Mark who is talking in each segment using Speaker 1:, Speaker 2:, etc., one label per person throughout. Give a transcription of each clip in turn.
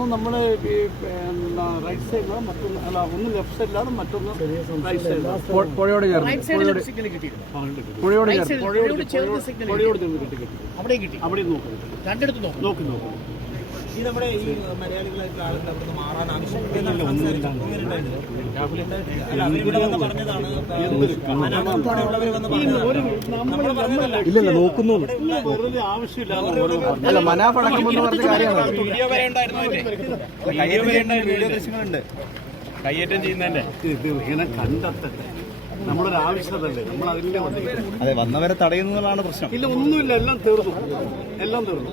Speaker 1: ഒന്ന് നമ്മൾ ഈ റൈറ്റ് സൈഡിലാണ് മറ്റൊന്ന് അല്ല ഒന്ന് ലെഫ്റ്റ് സൈഡിലാണ് മറ്റൊന്ന് റൈറ്റ് സൈഡിലാണ്
Speaker 2: പു- പുഴയോട് ചേർന്ന്
Speaker 3: റൈറ്റ് സൈഡിൽ സിഗ്നൽ കിട്ടിയിരുന്നു
Speaker 2: പുഴയോട്
Speaker 3: പുഴയോട് ചേർന്ന്
Speaker 1: കിട്ടി. കിട്ടി.
Speaker 3: അവിടെ കിട്ടി.
Speaker 1: അവിടെ നോക്കുന്നു
Speaker 3: രണ്ടിടത്ത് നോക്കും.
Speaker 1: നോക്കി നോക്കുന്നു
Speaker 4: ഈ
Speaker 2: ആവശ്യമില്ല. പറഞ്ഞ കാര്യമാണ്.
Speaker 4: വരെ വീഡിയോ ദൃശ്യങ്ങളുണ്ട് കയ്യേറ്റം
Speaker 1: ചെയ്യുന്നതല്ലേ? ഇങ്ങനെ നമ്മൾ അതിന്റെ
Speaker 4: അതെ വന്നവരെ തടയുന്നതാണ് പ്രശ്നം.
Speaker 1: ഇല്ല ഒന്നുമില്ല എല്ലാം തീർന്നു. എല്ലാം തീർന്നു.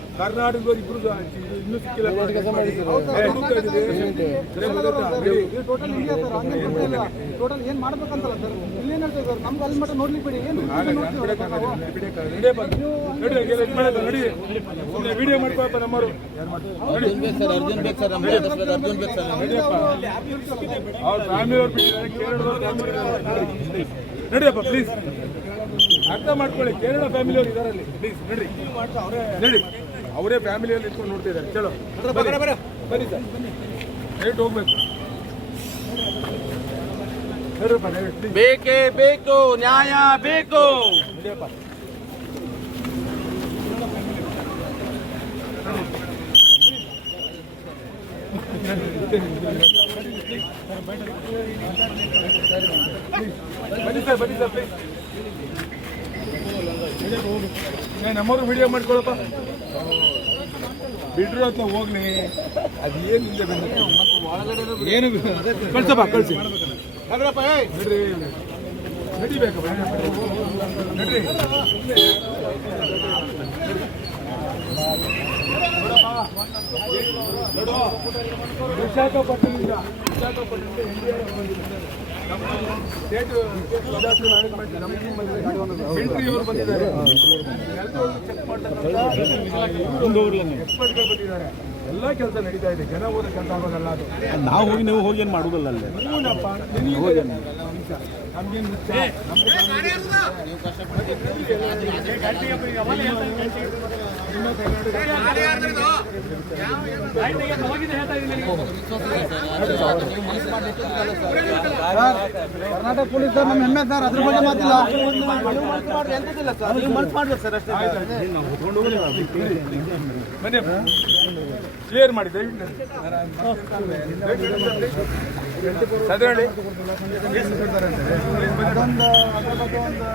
Speaker 5: ಕರ್ನಾಟಕದವ್ರು ಇಬ್ರು ಇನ್ನೂ ಸಿಕ್ಕಿಲ್ಲ.
Speaker 6: ಟೋಟಲ್ ಏನ್ ಮಾಡ್ಬೇಕಂತಲ್ಲ ಸರ್ ಇಲ್ಲೇನ್ ಸರ್ ನಮ್ಗೆ ಅಲ್ಲಿ ಮಟ್ಟ ನೋಡ್ಲಿಕ್ಕೆ ಬಿಡಿ ಏನು
Speaker 5: ವಿಡಿಯೋ ಮಾಡ್ಕೊಪ್ಪ ನಮ್ಮವರು ನಡಿಯಪ್ಪ ಅವ್ರ ಫ್ಯಾಮಿಲಿ ಅವ್ರು ಬಿಟ್ಟಿದ್ದಾರೆ ಕೇರಳದವ್ರ ಫ್ಯಾಮಿಲಿ ಇದ್ದಾರೆ. ನಡಿಯಪ್ಪ ಪ್ಲೀಸ್ ಅರ್ಥ ಮಾಡ್ಕೊಳ್ಳಿ ಕೇರಳ ಫ್ಯಾಮಿಲಿ ಅವ್ರು ಇದಾರೆ ಅಲ್ಲಿ ಪ್ಲೀಸ್ ನಡ್ರಿ ನಡಿ ಅವರೇ ಫ್ಯಾಮಿಲಿಯಲ್ಲಿ ಇಟ್ಕೊಂಡು ನೋಡ್ತಿದ್ದಾರೆ ಚಲೋ ಬನ್ನಿ ಬನ್ನಿ ಸರ್ ದಯವಿಟ್ಟು ಹೋಗ್ಬೇಕು ನಡ್ರಪ್ಪ ದಯವಿಟ್ಟು please.
Speaker 2: ಬೇಕೇ ಬೇಕು ನ್ಯಾಯ ಬೇಕು
Speaker 5: ನಡಿಯಪ್ಪ ಬನ್ನಿ ಸರ್ ಬನ್ನಿ ಸರ್ ಪ್ಲೀಸ್ ನಮ್ಮವ್ರು ವಿಡಿಯೋ ಮಾಡ್ಕೊಳಪ್ಪ. ಬಿಡ್ರು ಅಂತ ಹೋಗ್ಲಿ. ಅದೇನು ಹಿಂದೆ ಬಂದ ಏನು ಕಳ್ಸಪ್ಪ, ಕಳ್ಸಿ. ನಡ್ರಿ. ನಡಿಬೇಕಪ್ಪ, ನಡ್ರಿ. ವಿಶಾಖಪಟ್ಟಣದಿಂದ. ವಿಶಾಖಪಟ್ಟಣದಿಂದ ಸ್ಟೇಟ್ ನಮ್ಮ ಬಂದಿದ್ದಾರೆ ಚೆಕ್ ಬಂದಿದ್ದಾರೆ ಎಲ್ಲ ಕೆಲಸ ನಡೀತಾ ಇದೆ ಜನ ಹೋದ ಕೆಲಸ ಆಗೋದಲ್ಲ ಅದು
Speaker 2: ನಾವು ಹೋಗಿ, ನೀವು ಹೋಗಿ ಏನು ಮಾಡೋದಲ್ಲ ಅಲ್ಲೇ?
Speaker 5: ಹೂನಪ್ಪ ನಿನಗೆ ನಮ್ಗೇನು
Speaker 6: ಕರ್ನಾಟಕ ಪೊಲೀಸ್ ಸರ್ ನಮ್ಮ ಹೆಮ್ಮೆ ಸರ್ ಅದ್ರ ಬಗ್ಗೆ ಮಾತಿಲ್ಲ.
Speaker 5: ಬನ್ನಿ. ಕ್ಲಿಯರ್ ಮಾಡಿ ದಯವಿಟ್ಟು ಸದರಳ್ಳಿ
Speaker 6: ಅದೊಂದು ಅದ್ರ ಬಗ್ಗೆ ಒಂದು